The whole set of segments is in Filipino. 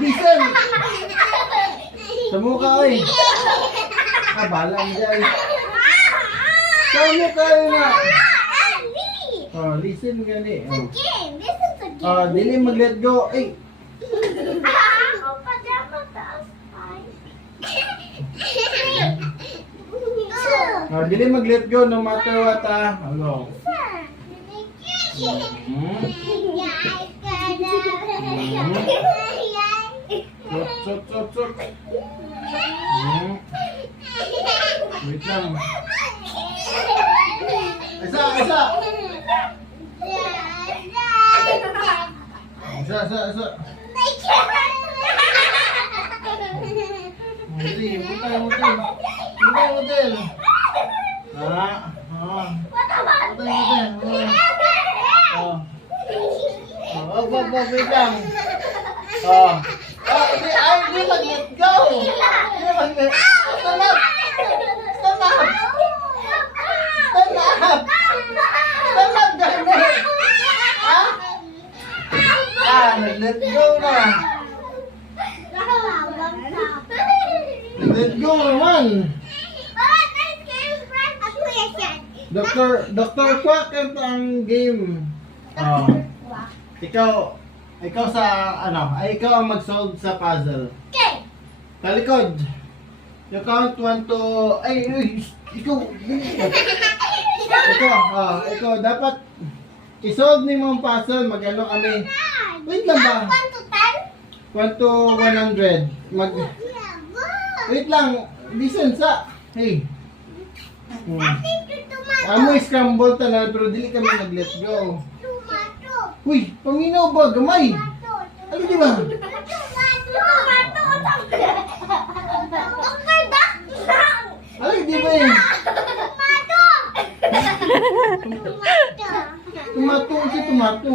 Listen! Sa mukha eh. Ah, bala mo dyan. Sa mukha na. Oh, listen gani. Oh. Dili mag-let go. Ay! Dili mag-let go no matter what Hello. Chop. Wait lang. Isa. Model. Wait lang. Di mag-let go. Stand up. Nag-let go na. Nag-let go naman. Dr. Quack ang game. Ikaw sa ikaw ang mag-solve sa puzzle. Okay. Talikod. You count 1 to ikaw dapat i-solve ni mo ang puzzle. Mag-ano kami. Wait lang ba? 1 to 100. Wait lang. Listen sa. Hey. Amo scramble tanan pero dili kami nag-let go. Uy, paminaw ba? Gamay. Ano di ba? Ano di ba eh? Tumato.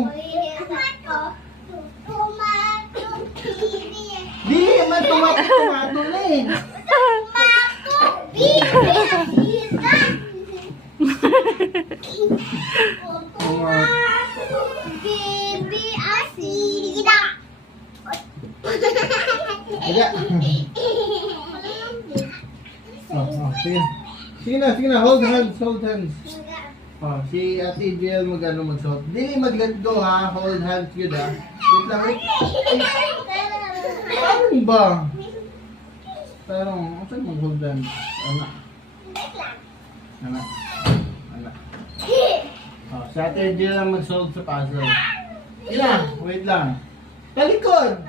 Dili man tumato na eh. Sige na, hold hands. Si Ate Jill mag-solve. Dili mag-let go ha, hold hands yun ha. Wait lang, Ano ba? Tarong, saan mag-hold hands? Anak. Si Ate Jill ang mag-solve sa puzzle. Wait lang. Talikod!